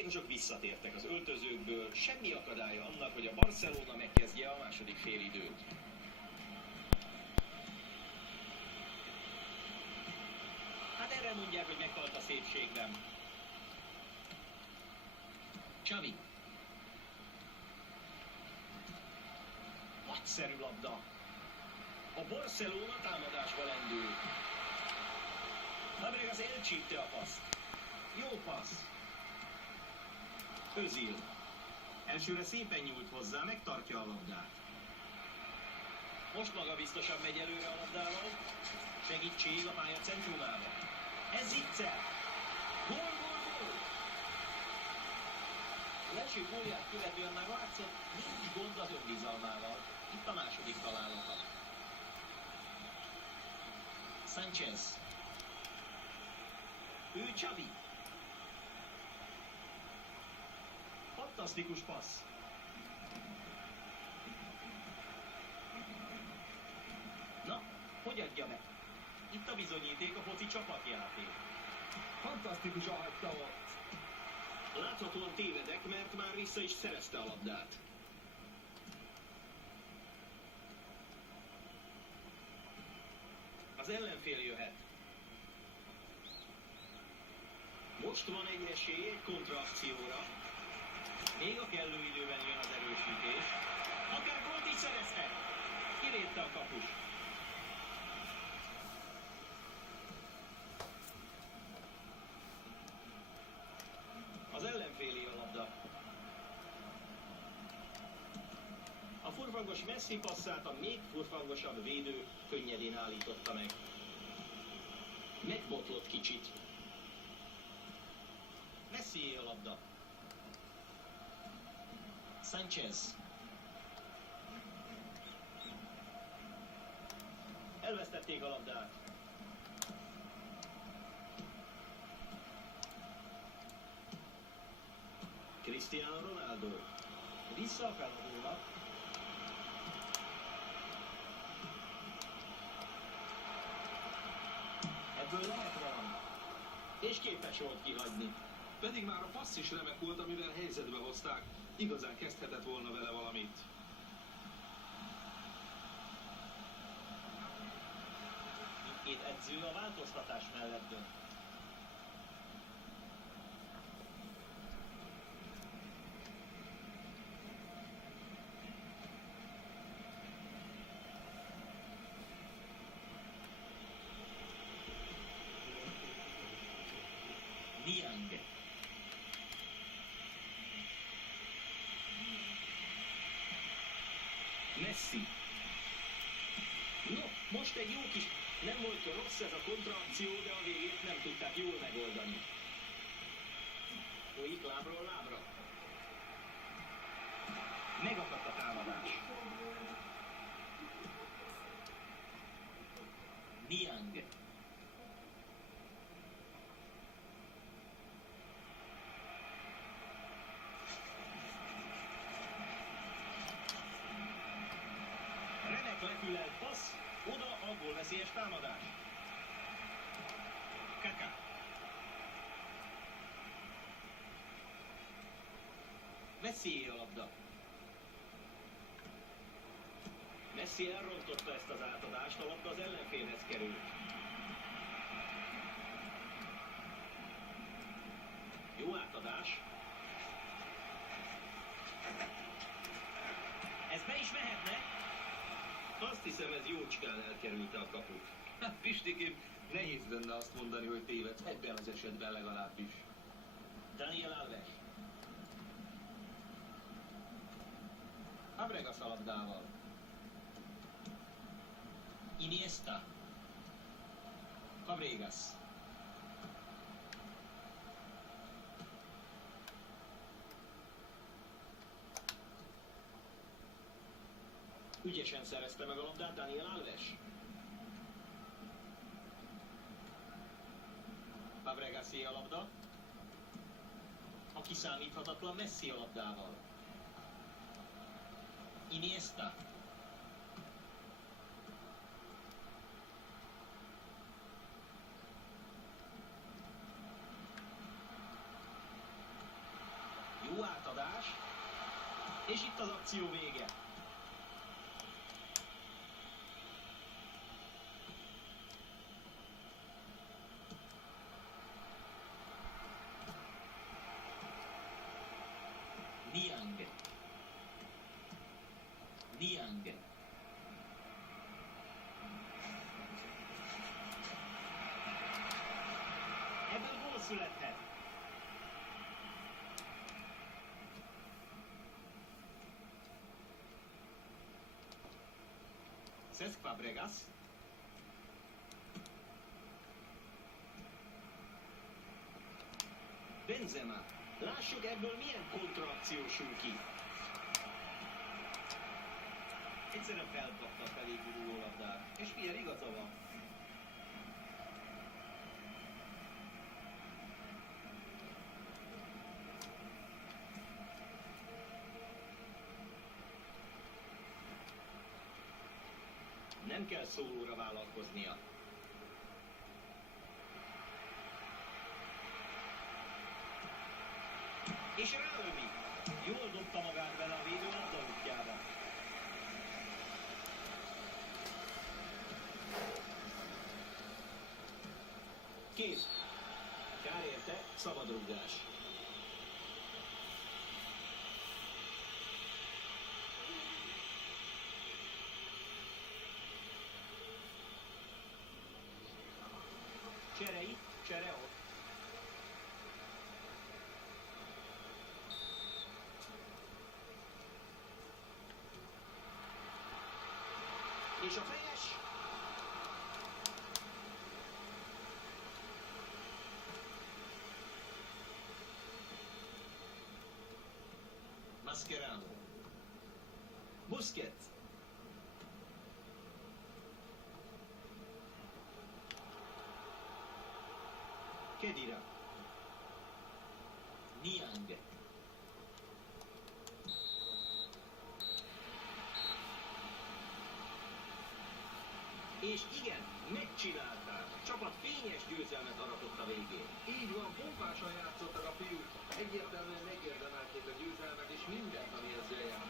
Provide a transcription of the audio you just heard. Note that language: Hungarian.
játékosok visszatértek az öltözőkből, semmi akadálya annak, hogy a Barcelona megkezdje a második félidőt. Hát erre mondják, hogy meghalt a szépségben. Xavi. Nagyszerű labda. A Barcelona támadásba lendül. Fabregas elcsípte a paszt. Jó passz. Özil. Elsőre szépen nyújt hozzá, megtartja a labdát. Most magabiztosan megy előre a labdával. Segítség a pálya centrumába. Ez Zicser. Gól, gól, gól! Az első gólját követően már látszott, nincs gond az önbizalmával. Itt a második találata. Sánchez. Ő Xavi. Fantasztikus passz. Na, hogy adja meg? Itt a bizonyíték, a foci csapatjáték. Fantasztikusan hagyta ott. Láthatóan tévedek, mert már vissza is szerezte a labdát. Az ellenfél jöhet. Most van egy esély egy kontraakcióra. Még a kellő időben jön az erősítés. Akár gólt is szerezhet. Kivédte a kapus. Az ellenfélé a labda. A furfangos Messi passzát a még furfangosabb védő könnyedén állította meg. Megbotlott kicsit. Messié a labda. Sánchez. Elvesztették a labdát. Cristiano Ronaldo. Vissza a feladónak. Ebből lehet valami. És képes volt kihagyni. Pedig már a passz is remek volt, amivel helyzetbe hozták. Igazán kezdhetett volna vele valamit. Mindkét edző a változtatás mellett dönt. Niang. Messi. No, most egy jó kis... Nem volt rossz ez a kontraakció, de a végét nem tudták jól megoldani. Folyik lábról lábra. Megakadt a támadás. Niang. Remek lekülelt passz, oda a gólveszélyes támadás. Kaká. Messié a labda. Messi elrontotta ezt az átadást, a labda az ellenfélhez került. Jó átadás. Ez be is mehetne. Azt hiszem, ez jócskán elkerülte a kaput. Hát Pistikém, nehéz lenne azt mondani, hogy tévedsz, ebben az esetben legalábbis. Daniel Alves. Fabregas a labdával. Iniesta. Fabregas. Ügyesen szerezte meg a labdát Daniel Alves. Fabregasé a labda. A kiszámíthatatlan Messi a labdával. Iniesta. És itt az akció vége. Niang. Niang. Ebből gól születhet. Cesc Fabregas. Benzema. Lássuk ebből milyen kontraakció sül ki. Egyszerűen felkapta a felé guruló labdát, és milyen igaza van. Nem kell szólóra vállalkoznia. És ráövi. Jól dobta magát bele a védő labda útjába. Kész. Kár érte, szabadrúgás. Csere itt, csere ott. És a fejes. Mascherano. Busquets. Khedira. Niang. És igen, megcsinálták. A csapat fényes győzelmet aratott a végén. Így van, pompásan játszottak a fiúk. Egyértelműen megérdemelték a győzelmet, és mindent, amihez jár.